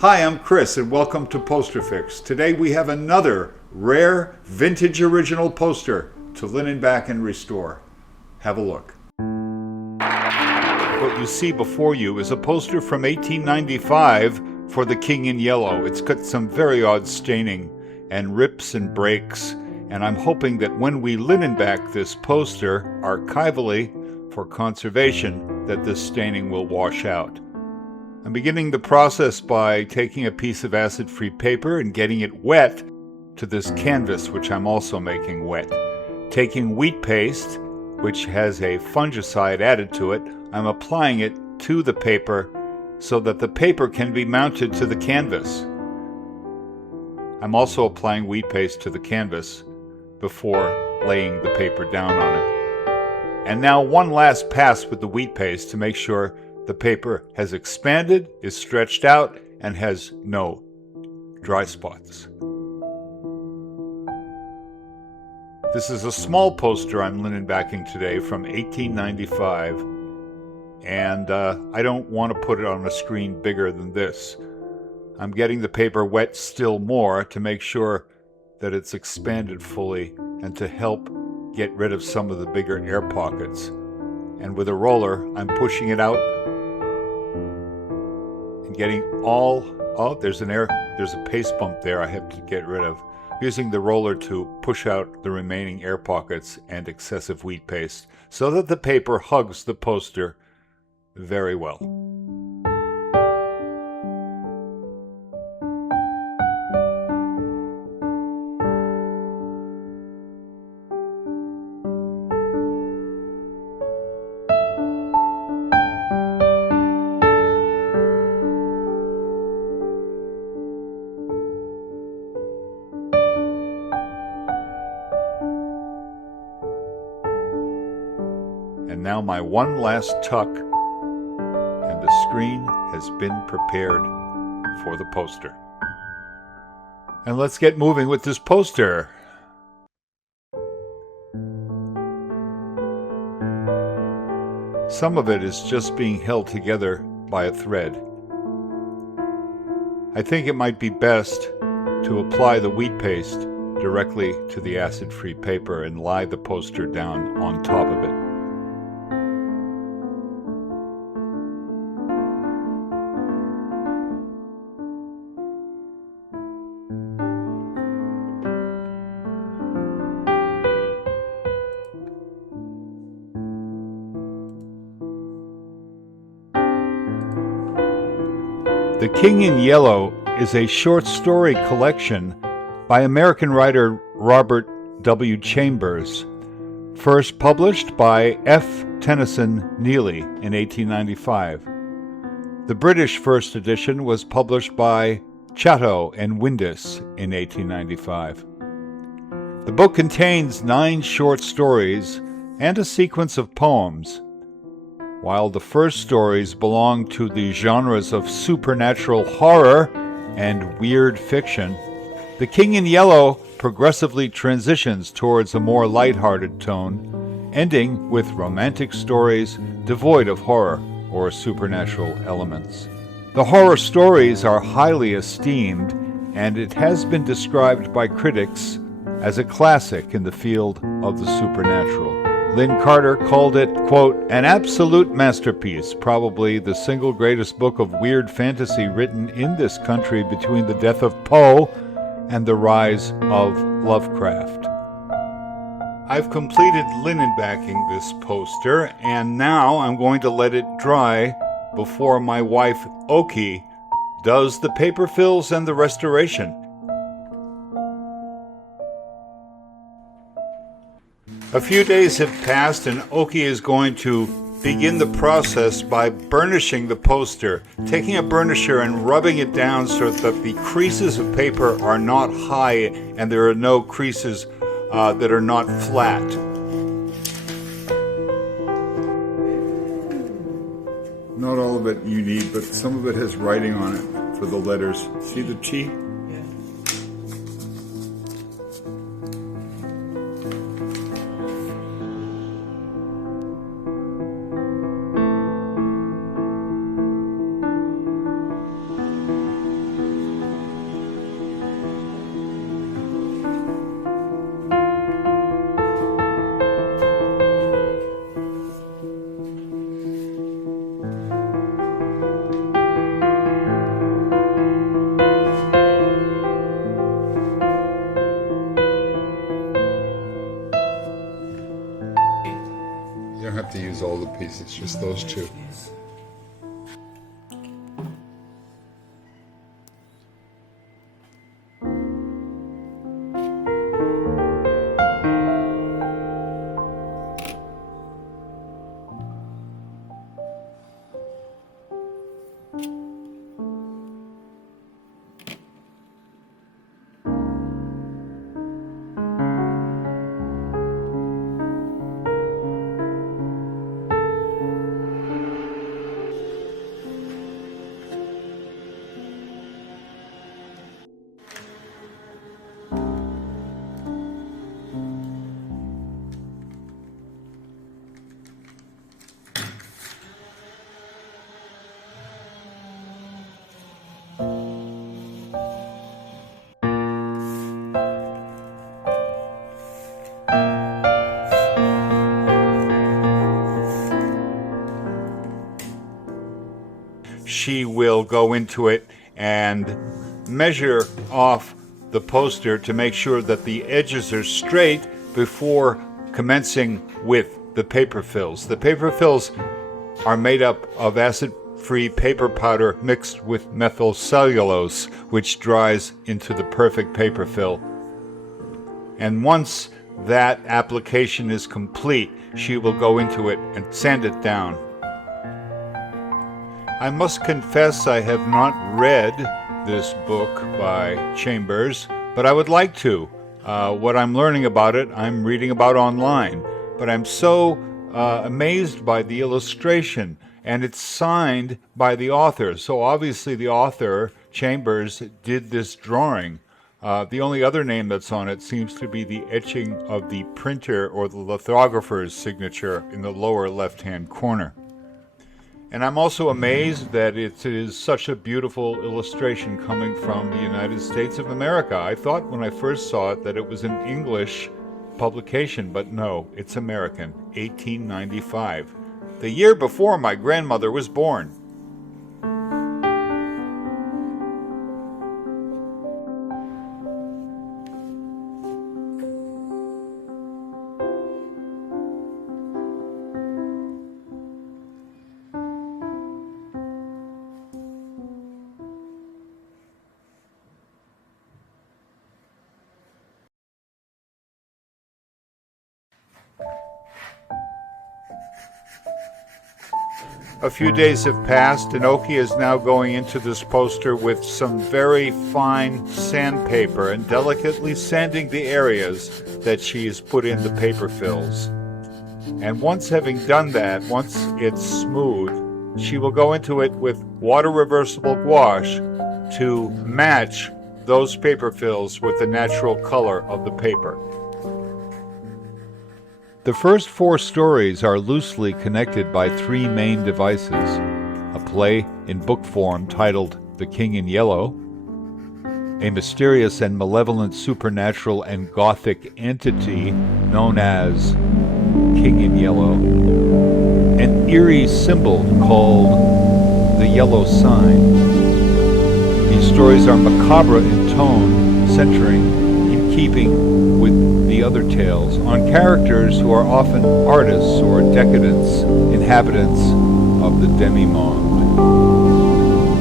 Hi, I'm Chris and welcome to Poster Fix. Today we have another rare vintage original poster to linen back and restore. Have a look. What you see before you is a poster from 1895 for The King in Yellow. It's got some very odd staining and rips and breaks, and I'm hoping that when we linen back this poster archivally for conservation, that this staining will wash out. I'm beginning the process by taking a piece of acid-free paper and getting it wet to this canvas, which I'm also making wet. Taking wheat paste, which has a fungicide added to it, I'm applying it to the paper so that the paper can be mounted to the canvas. I'm also applying wheat paste to the canvas before laying the paper down on it. And now one last pass with the wheat paste to make sure the paper has expanded, is stretched out, and has no dry spots. This is a small poster I'm linen backing today from 1895, and I don't want to put it on a screen bigger than this. I'm getting the paper wet still more to make sure that it's expanded fully and to help get rid of some of the bigger air pockets. And with a roller, I'm pushing it out and getting there's a paste bump there I have to get rid of. Using the roller to push out the remaining air pockets and excessive wheat paste so that the paper hugs the poster very well. And now my one last tuck, and the screen has been prepared for the poster. And let's get moving with this poster. Some of it is just being held together by a thread. I think it might be best to apply the wheat paste directly to the acid-free paper and lie the poster down on top of it. The King in Yellow is a short story collection by American writer Robert W. Chambers, first published by F. Tennyson Neely in 1895. The British first edition was published by Chatto and Windus in 1895. The book contains 9 short stories and a sequence of poems. While the first stories belong to the genres of supernatural horror and weird fiction, The King in Yellow progressively transitions towards a more lighthearted tone, ending with romantic stories devoid of horror or supernatural elements. The horror stories are highly esteemed, and it has been described by critics as a classic in the field of the supernatural. Lynn Carter called it, quote, an absolute masterpiece, probably the single greatest book of weird fantasy written in this country between the death of Poe and the rise of Lovecraft. I've completed linen backing this poster, and now I'm going to let it dry before my wife, Oki, does the paper fills and the restoration. A few days have passed, and Oki is going to begin the process by burnishing the poster, taking a burnisher and rubbing it down so that the creases of paper are not high and there are no creases that are not flat. Not all of it you need, but some of it has writing on it for the letters. See the T? copies. It's just those two. She will go into it and measure off the poster to make sure that the edges are straight before commencing with the paper fills. The paper fills are made up of acid-free paper powder mixed with methyl cellulose, which dries into the perfect paper fill. And once that application is complete, she will go into it and sand it down. I must confess I have not read this book by Chambers, but I would like to. What I'm learning about it, I'm reading about online. But I'm so amazed by the illustration, and it's signed by the author. So obviously the author, Chambers, did this drawing. The only other name that's on it seems to be the etching of the printer or the lithographer's signature in the lower left-hand corner. And I'm also amazed that it is such a beautiful illustration coming from the United States of America. I thought when I first saw it that it was an English publication, but no, it's American, 1895, the year before my grandmother was born. A few days have passed, and Oki is now going into this poster with some very fine sandpaper and delicately sanding the areas that she has put in the paper fills. And once having done that, once it's smooth, she will go into it with water reversible gouache to match those paper fills with the natural color of the paper. The first 4 stories are loosely connected by 3 main devices: a play in book form titled The King in Yellow, a mysterious and malevolent supernatural and gothic entity known as King in Yellow, an eerie symbol called the Yellow Sign. These stories are macabre in tone, centering, in keeping with the other tales, on characters who are often artists or decadents, inhabitants of the demi-monde.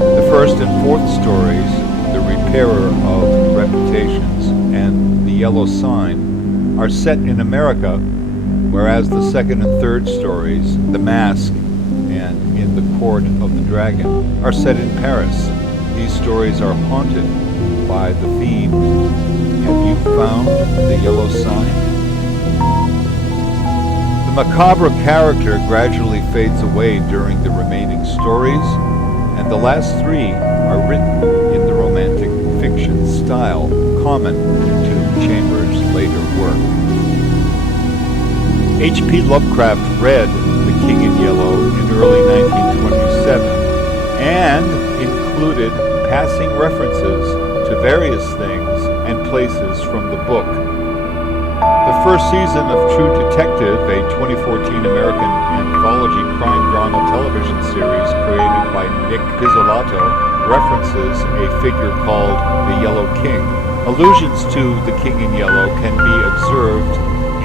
The first and 4th stories, The Repairer of Reputations and The Yellow Sign, are set in America, whereas the 2nd and 3rd stories, The Mask and In the Court of the Dragon, are set in Paris. These stories are haunted by the theme, "Have you found the yellow sign?" The macabre character gradually fades away during the remaining stories, and the last 3 are written in the romantic fiction style common to Chambers' later work. H.P. Lovecraft read The King in Yellow in early 1927 and included passing references to various things and places from the book. The first season of True Detective, a 2014 American anthology crime drama television series created by Nick Pizzolatto, references a figure called the Yellow King. Allusions to the King in Yellow can be observed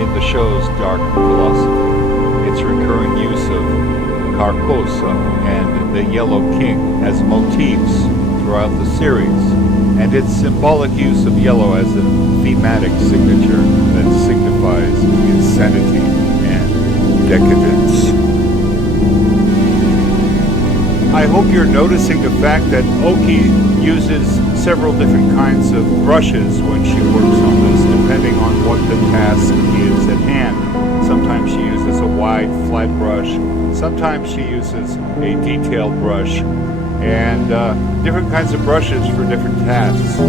in the show's dark philosophy. It its recurring use of Carcosa and the Yellow King as motifs throughout the series, and its symbolic use of yellow as a thematic signature that signifies insanity and decadence. I hope you're noticing the fact that Oki uses several different kinds of brushes when she works on this, depending on what the task is at hand. Sometimes she uses a wide, flat brush. Sometimes she uses a detailed brush, and different kinds of brushes for different tasks.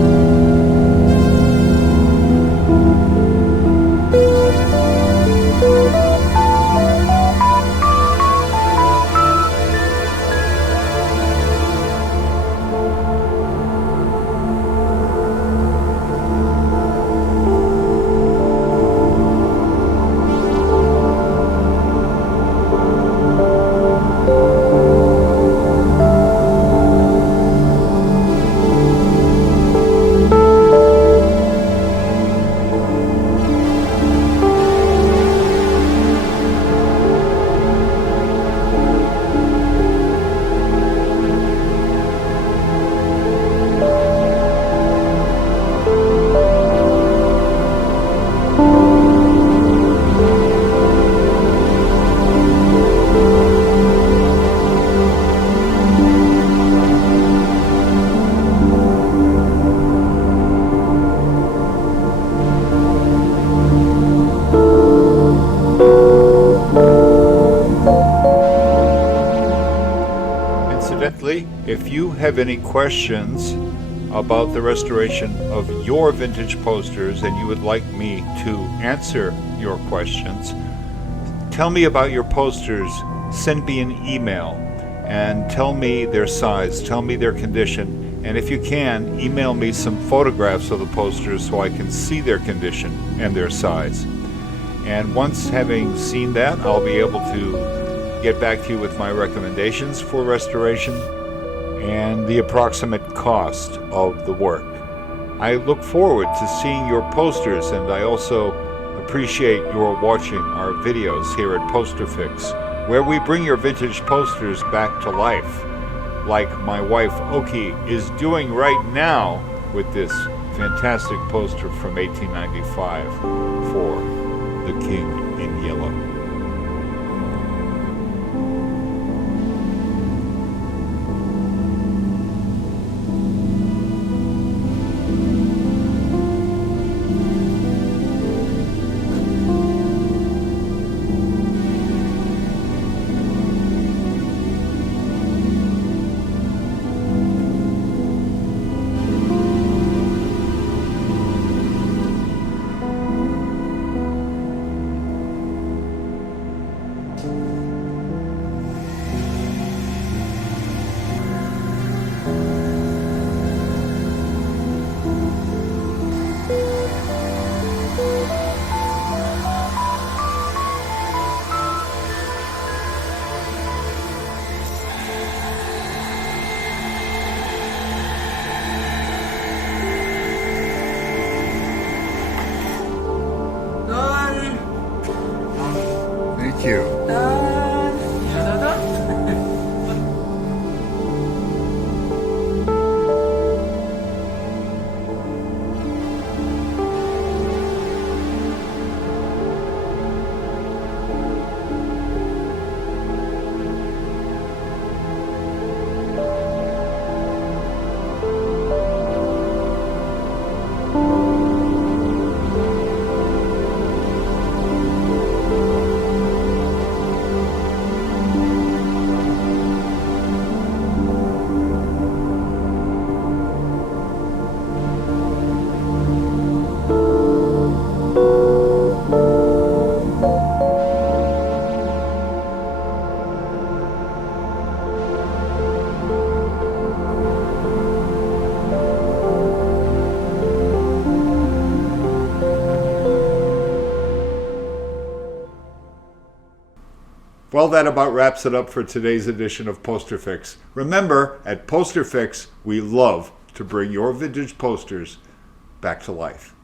If you have any questions about the restoration of your vintage posters and you would like me to answer your questions, tell me about your posters, send me an email and tell me their size, tell me their condition, and if you can, email me some photographs of the posters so I can see their condition and their size. And once having seen that, I'll be able to get back to you with my recommendations for restoration and the approximate cost of the work. I look forward to seeing your posters, and I also appreciate your watching our videos here at PosterFix, where we bring your vintage posters back to life, like my wife Oki is doing right now with this fantastic poster from 1895 for the King in Yellow. Thank you. Well, that about wraps it up for today's edition of PosterFix. Remember, at PosterFix, we love to bring your vintage posters back to life.